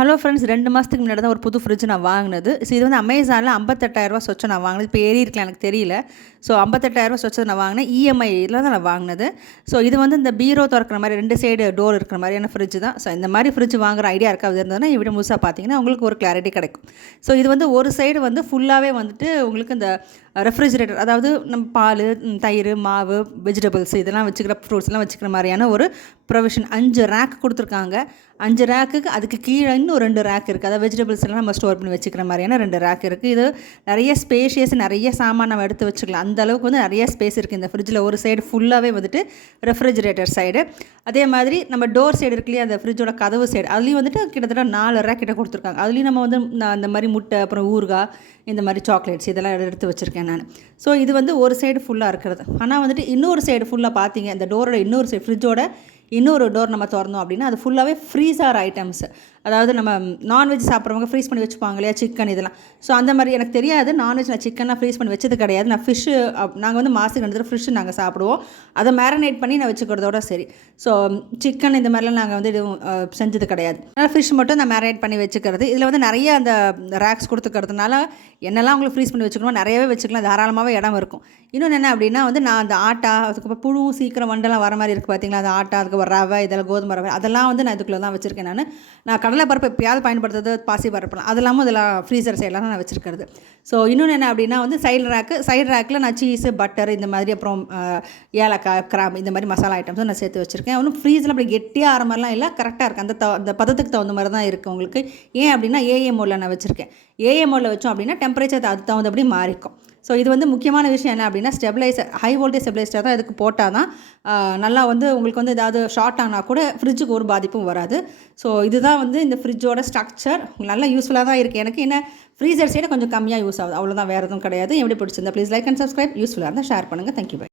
Hello friends, 2 மாதத்துக்கு முன்னாடி தான் ஒரு புது ஃப்ரிட்ஜ் நான் வாங்கினது. ஸோ இது வந்து அமேசானில் 58,000 சொச்சம் நான் வாங்கினது. இப்போ ஏறி இருக்கலாம் எனக்கு தெரியல. ஸோ 58,000 சொச்சது நான் வாங்கினேன். இஎம்ஐயில் தான் நான் வாங்கினது. ஸோ இது வந்து இந்த பீரோ திறக்கிற மாதிரி 2 சைடு டோர் இருக்கிற மாதிரியான ஃப்ரிட்ஜ் தான். ஸோ இந்த மாதிரி ஃப்ரிட்ஜ் வாங்குற ஐடியா இருக்காது இருந்ததுன்னா வீடியோ முழுசாக பார்த்தீங்கன்னா உங்களுக்கு ஒரு கிளாரிட்டி கிடைக்கும். ஸோ இது வந்து ஒரு சைடு வந்து ஃபுல்லாகவே வந்துட்டு உங்களுக்கு இந்த ரெஃப்ரிஜிரேட்டர், அதாவது நம்ம பால், தயிர், மாவு, வெஜிடபிள்ஸ் இதெல்லாம் வச்சுக்கிற ஃப்ரூட்ஸ்லாம் வச்சுக்கிற மாதிரியான ஒரு ப்ரொவிஷன் 5 ரேக் கொடுத்துருக்காங்க. 5 ரேக்குக்கு அதுக்கு கீழே இன்னும் 2 ரேக் இருக்குது. அதாவது வெஜிடபிள்ஸ் எல்லாம் நம்ம ஸ்டோர் பண்ணி வச்சுக்கிற மாதிரியான 2 ரேக் இருக்குது. இது நிறைய ஸ்பேஷியஸ், நிறைய சாமான் நம்ம எடுத்து வச்சுக்கலாம். அந்த அளவுக்கு வந்து நிறைய ஸ்பேஸ் இருக்குது இந்த ஃப்ரிட்ஜில். ஒரு சைடு ஃபுல்லாகவே வந்துட்டு ரெஃப்ரிஜிரேட்டர் சைடு, அதே மாதிரி நம்ம டோர் சைடு இருக்கு இல்லையா, அந்த ஃப்ரிட்ஜோட கதவு சைடு, அதுலேயும் வந்துட்டு கிட்டத்தட்ட 4 ரேக் கிட்ட கொடுத்துருக்காங்க. அதுலேயும் நம்ம வந்து அந்த மாதிரி முட்டை, அப்புறம் ஊறுகாய், இந்த மாதிரி சாக்லேட்ஸ் இதெல்லாம் எடுத்து வச்சுருக்கேன் நான். ஸோ இது வந்து ஒரு சைடு ஃபுல்லாக இருக்கிறது. ஆனால் வந்துட்டு இன்னொரு சைடு ஃபுல்லாக பார்த்தீங்க, இந்த டோரோட இன்னொரு சைடு, ஃப்ரிட்ஜோட இன்னொரு டோர் நம்ம திறந்தோம் அப்படின்னா அது ஃபுல்லாகவே ஃப்ரீசர் ஐட்டம்ஸ். அதாவது நம்ம நான்வெஜ் சாப்பிட்றவங்க ஃப்ரீஸ் பண்ணி வச்சுப்பாங்க இல்லையா, சிக்கன் இதெல்லாம். ஸோ அந்த மாதிரி எனக்கு தெரியாது, நான்வெஜ் நான் சிக்கன்லாம் ஃப்ரீஸ் பண்ணி வச்சது கிடையாது. நான் ஃபிஷ்ஷு, நாங்கள் வந்து மாதத்துக்கு 2 தடவை ஃபிஷ்ஷு நாங்கள் சாப்பிடுவோம். அதை மேரினேட் பண்ணி நான் வச்சுக்கிறதோட சரி. ஸோ சிக்கன் இந்த மாதிரிலாம் நாங்கள் வந்து எதுவும் செஞ்சது கிடையாது. அதனால் ஃபிஷ் மட்டும் நான் மேரினேட் பண்ணி வச்சுக்கிறது. இதில் வந்து நிறைய அந்த ரேக்ஸ் கொடுத்துக்கிறதுனால என்னெல்லாம் உங்களுக்கு ஃப்ரீஸ் பண்ணி வச்சுக்கணும், நிறையவே வச்சுக்கலாம், தாராளமாகவே இடம் இருக்கும். இன்னொன்று என்ன அப்படின்னா வந்து நான் அந்த ஆட்டா, அதுக்கப்புறம் புழு சீக்கிரம் வண்டெல்லாம் வர மாதிரி இருக்குது பார்த்தீங்களா, அந்த ஆட்டா, அதுக்கப்புறம் ரவை, இதெல்லாம் கோதுமை ரவை, அதெல்லாம் வந்து நான் இதுக்குள்ளே தான் வச்சுருக்கேன். நான் கடலை பருப்பு எப்பயாவது பயன்படுத்துறது, பாசி பருப்புலாம் அதெல்லாமும் இதெல்லாம் ஃப்ரீசர் சைடெலாம் நான் வச்சுருக்கிறது. ஸோ இன்னொன்று என்ன அப்படின்னா வந்து சைடு ரேக்கில் நான் சீஸு, பட்டர் இந்த மாதிரி, அப்புறம் ஏலக்காய், கிராம்பு இந்த மாதிரி மசாலா ஐட்டம்ஸும் நான் சேர்த்து வச்சுருக்கேன். ஒன்றும் ஃப்ரீஸில் அப்படி கெட்டியாக ஆற மாதிரிலாம் இல்லை, கரெக்டாக இருக்குது. அந்த பதத்துக்கு தகுந்த மாதிரி தான் இருக்குது உங்களுக்கு. ஏன் அப்படின்னா ஏஏ மோடில் நான் வச்சுருக்கேன். ஏஏ மோடில் வச்சோம் அப்படின்னா டெம்பரேச்சர் அது தகுந்தபடி மாறிக்கும். ஸோ இது வந்து முக்கியமான விஷயம் என்ன அப்படின்னா, ஸ்டெபிளைசர், ஹை வோல்டேஜ் ஸ்டெபிளைசர் தான் இதுக்கு போட்டால் தான் நல்லா வந்து உங்களுக்கு வந்து ஏதாவது ஷார்ட் ஆனால் கூட ஃப்ரிட்ஜுக்கு ஒரு பாதிப்பும் வராது. ஸோ இதுதான் வந்து இந்த ஃப்ரிட்ஜோட ஸ்ட்ரக்சர். நல்லா யூஸ்ஃபுல்லாக தான் இருக்குது. எனக்கு என்ன ஃப்ரீசர் சைடு கொஞ்சம் கம்மியாக யூஸ் ஆகுது, அவ்வளோதான், வேறு எதுவும் கிடையாது. எப்படி பிடிச்சிருந்தா ப்ளீஸ் லைக் அண்ட் சப்ஸ்கிரைப். யூஸ்ஃபுல்லாக இருந்தால் ஷேர் பண்ணுங்கள். தேங்க்யூ. பை.